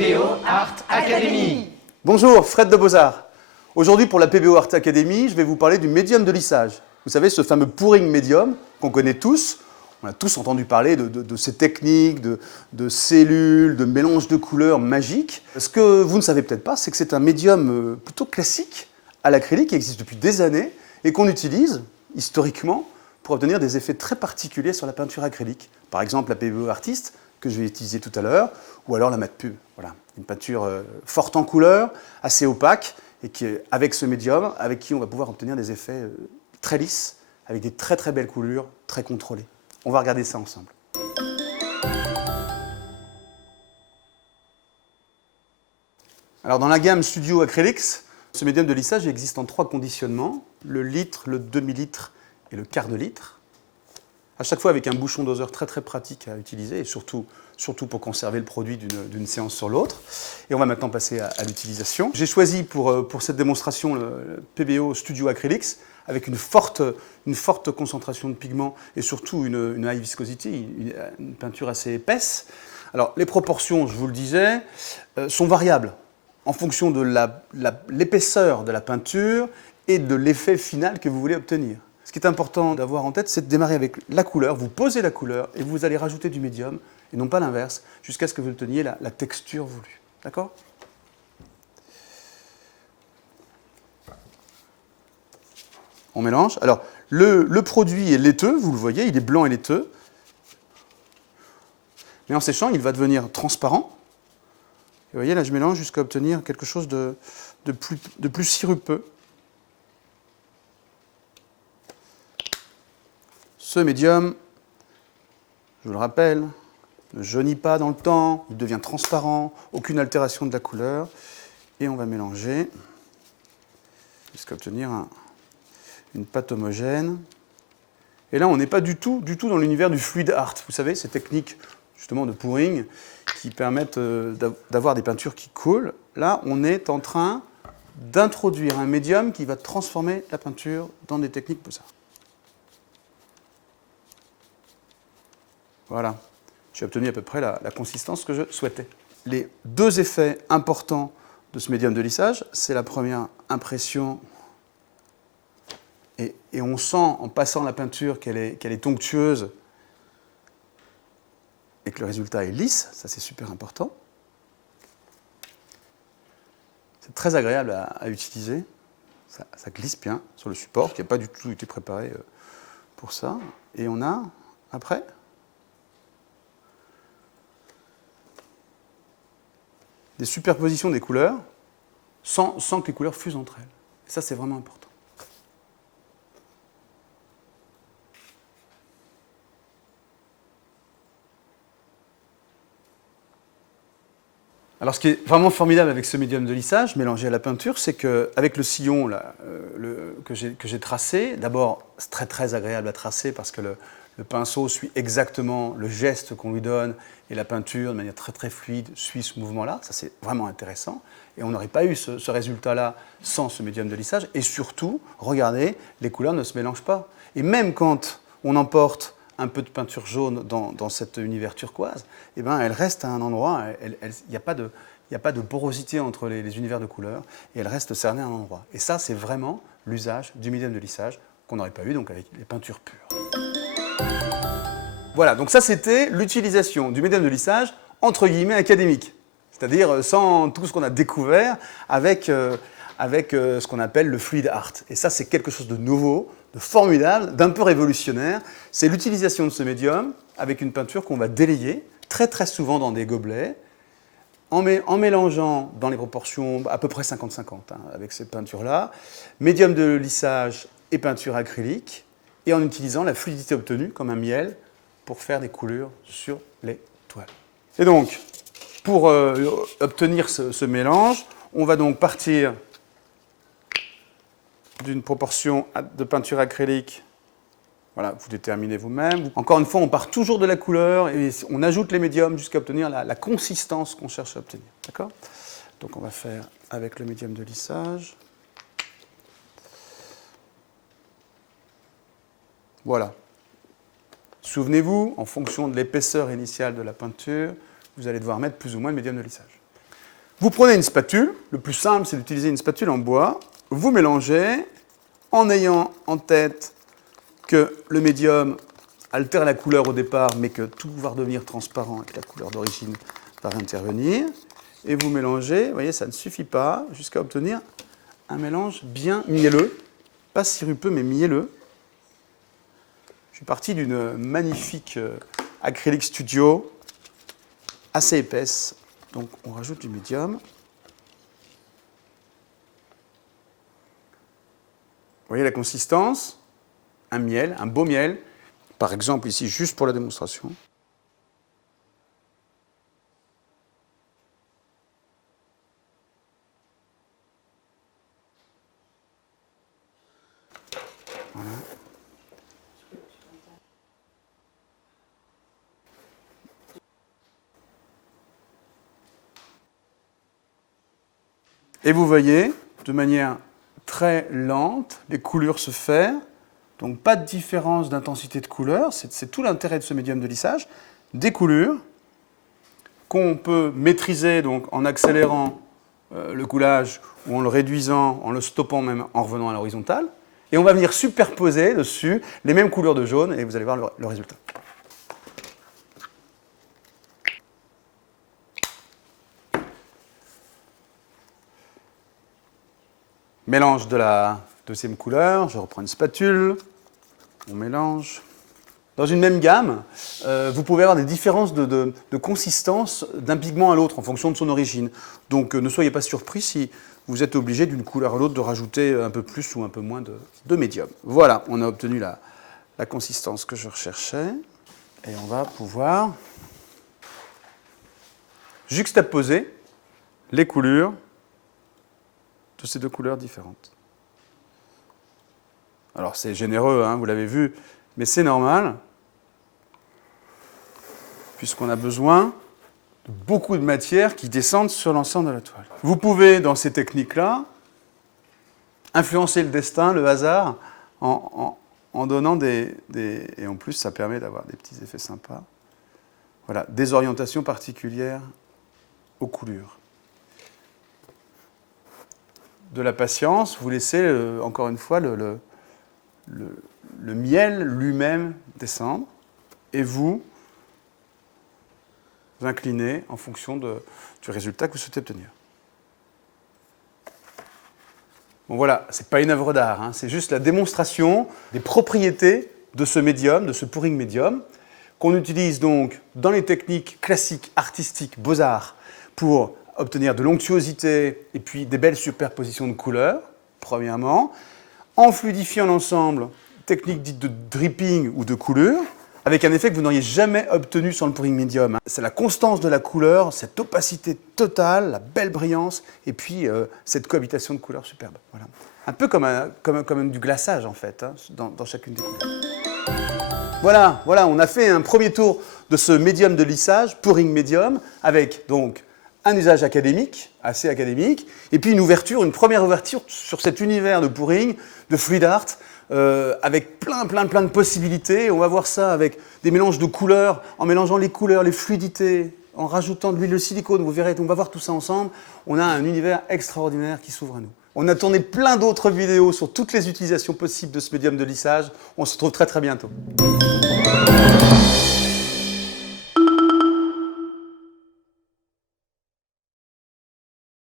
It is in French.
PBO Art Academy. Bonjour, Fred de Beaux-Arts. Aujourd'hui, pour la PBO Art Academy, je vais vous parler du médium de lissage. Vous savez, ce fameux pouring médium qu'on connaît tous. On a tous entendu parler de ces techniques, de cellules, de mélanges de couleurs magiques. Ce que vous ne savez peut-être pas, c'est que c'est un médium plutôt classique à l'acrylique qui existe depuis des années et qu'on utilise historiquement pour obtenir des effets très particuliers sur la peinture acrylique. Par exemple, la PBO Artist, que je vais utiliser tout à l'heure, ou alors la Mat Pub. Voilà, une peinture forte en couleurs, assez opaque, et qui, avec ce médium, avec qui on va pouvoir obtenir des effets très lisses, avec des très très belles coulures, très contrôlées. On va regarder ça ensemble. Alors dans la gamme Studio Acrylics, ce médium de lissage existe en 3 conditionnements, le litre, le demi-litre et le quart de litre. À chaque fois avec un bouchon doseur très très pratique à utiliser et surtout pour conserver le produit d'une séance sur l'autre. Et on va maintenant passer à l'utilisation. J'ai choisi pour cette démonstration le PBO Studio Acrylics avec une forte concentration de pigments et surtout une high viscosity, une peinture assez épaisse. Alors les proportions, je vous le disais, sont variables en fonction de l'épaisseur de la peinture et de l'effet final que vous voulez obtenir. Ce qui est important d'avoir en tête, c'est de démarrer avec la couleur, vous posez la couleur et vous allez rajouter du médium, et non pas l'inverse, jusqu'à ce que vous obteniez la texture voulue. D'accord ? On mélange. Alors, le produit est laiteux, vous le voyez, il est blanc et laiteux. Mais en séchant, il va devenir transparent. Et vous voyez, là, je mélange jusqu'à obtenir quelque chose de plus sirupeux. Ce médium, je vous le rappelle, ne jaunit pas dans le temps, il devient transparent, aucune altération de la couleur. Et on va mélanger jusqu'à obtenir une pâte homogène. Et là, on n'est pas du tout dans l'univers du fluid art. Vous savez, ces techniques justement de pouring qui permettent d'avoir des peintures qui coulent. Là, on est en train d'introduire un médium qui va transformer la peinture dans des techniques Beaux-Arts. Voilà, j'ai obtenu à peu près la consistance que je souhaitais. Les 2 effets importants de ce médium de lissage, c'est la première impression, et on sent en passant la peinture qu'elle est onctueuse et que le résultat est lisse, ça c'est super important. C'est très agréable à utiliser, ça glisse bien sur le support, qui n'a pas du tout été préparé pour ça. Et on a, après, des superpositions des couleurs sans que les couleurs fusent entre elles. Et ça, c'est vraiment important. Alors, ce qui est vraiment formidable avec ce médium de lissage mélangé à la peinture, c'est qu'avec le sillon là, que j'ai tracé, d'abord, c'est très très agréable à tracer parce que le pinceau suit exactement le geste qu'on lui donne et la peinture, de manière très très fluide, suit ce mouvement-là. Ça, c'est vraiment intéressant. Et on n'aurait pas eu ce résultat-là sans ce médium de lissage. Et surtout, regardez, les couleurs ne se mélangent pas. Et même quand on emporte un peu de peinture jaune dans cet univers turquoise, eh ben, elle reste à un endroit, il n'y a pas de porosité entre les univers de couleurs, et elle reste cernée à un endroit. Et ça, c'est vraiment l'usage du médium de lissage qu'on n'aurait pas eu donc, avec les peintures pures. Voilà, donc ça c'était l'utilisation du médium de lissage entre guillemets académique, c'est-à-dire sans tout ce qu'on a découvert avec ce qu'on appelle le fluid art. Et ça c'est quelque chose de nouveau, de formidable, d'un peu révolutionnaire. C'est l'utilisation de ce médium avec une peinture qu'on va délayer très très souvent dans des gobelets, en mélangeant dans les proportions à peu près 50-50 avec ces peintures-là, médium de lissage et peinture acrylique, et en utilisant la fluidité obtenue comme un miel pour faire des coulures sur les toiles. Et donc, pour obtenir ce mélange, on va donc partir d'une proportion de peinture acrylique. Voilà, vous déterminez vous-même. Encore une fois, on part toujours de la couleur et on ajoute les médiums jusqu'à obtenir la consistance qu'on cherche à obtenir. D'accord ? Donc on va faire avec le médium de lissage. Voilà. Souvenez-vous, en fonction de l'épaisseur initiale de la peinture, vous allez devoir mettre plus ou moins le médium de lissage. Vous prenez une spatule, le plus simple c'est d'utiliser une spatule en bois, vous mélangez en ayant en tête que le médium altère la couleur au départ, mais que tout va redevenir transparent et que la couleur d'origine va intervenir. Et vous mélangez, vous voyez, ça ne suffit pas, jusqu'à obtenir un mélange bien mielleux, pas sirupeux, mais mielleux. Je suis parti d'une magnifique acrylique studio, assez épaisse. Donc on rajoute du médium. Vous voyez la consistance? Un miel, un beau miel. Par exemple, ici, juste pour la démonstration. Voilà. Et vous voyez, de manière très lente, les coulures se faire. Donc pas de différence d'intensité de couleur, c'est tout l'intérêt de ce médium de lissage. Des coulures qu'on peut maîtriser donc, en accélérant le coulage ou en le réduisant, en le stoppant même, en revenant à l'horizontale. Et on va venir superposer dessus les mêmes couleurs de jaune et vous allez voir le résultat. Mélange de la deuxième couleur, je reprends une spatule, on mélange. Dans une même gamme, vous pouvez avoir des différences de consistance d'un pigment à l'autre en fonction de son origine. Donc ne soyez pas surpris si vous êtes obligé d'une couleur à l'autre de rajouter un peu plus ou un peu moins de médium. Voilà, on a obtenu la consistance que je recherchais. Et on va pouvoir juxtaposer les coulures de ces deux couleurs différentes. Alors c'est généreux, hein, vous l'avez vu, mais c'est normal, puisqu'on a besoin de beaucoup de matière qui descendent sur l'ensemble de la toile. Vous pouvez, dans ces techniques-là, influencer le destin, le hasard, en donnant et en plus ça permet d'avoir des petits effets sympas. Voilà, des orientations particulières aux coulures. De la patience, vous laissez encore une fois le miel lui-même descendre et vous inclinez en fonction du résultat que vous souhaitez obtenir. Bon voilà, ce n'est pas une œuvre d'art, hein, c'est juste la démonstration des propriétés de ce médium, de ce pouring médium, qu'on utilise donc dans les techniques classiques, artistiques, beaux-arts, pour obtenir de l'onctuosité et puis des belles superpositions de couleurs, premièrement, en fluidifiant l'ensemble, technique dite de dripping ou de coulure, avec un effet que vous n'auriez jamais obtenu sans le pouring médium. C'est la constance de la couleur, cette opacité totale, la belle brillance, et puis cette cohabitation de couleurs superbes. Voilà. Un peu comme du glaçage, en fait, hein, dans chacune des couleurs. Voilà, on a fait un premier tour de ce médium de lissage, pouring médium, avec donc un usage académique, assez académique, et puis une première ouverture sur cet univers de pouring, de fluid art, avec plein de possibilités. On va voir ça avec des mélanges de couleurs, en mélangeant les couleurs, les fluidités, en rajoutant de l'huile de silicone, vous verrez, on va voir tout ça ensemble. On a un univers extraordinaire qui s'ouvre à nous. On a tourné plein d'autres vidéos sur toutes les utilisations possibles de ce médium de lissage. On se retrouve très bientôt.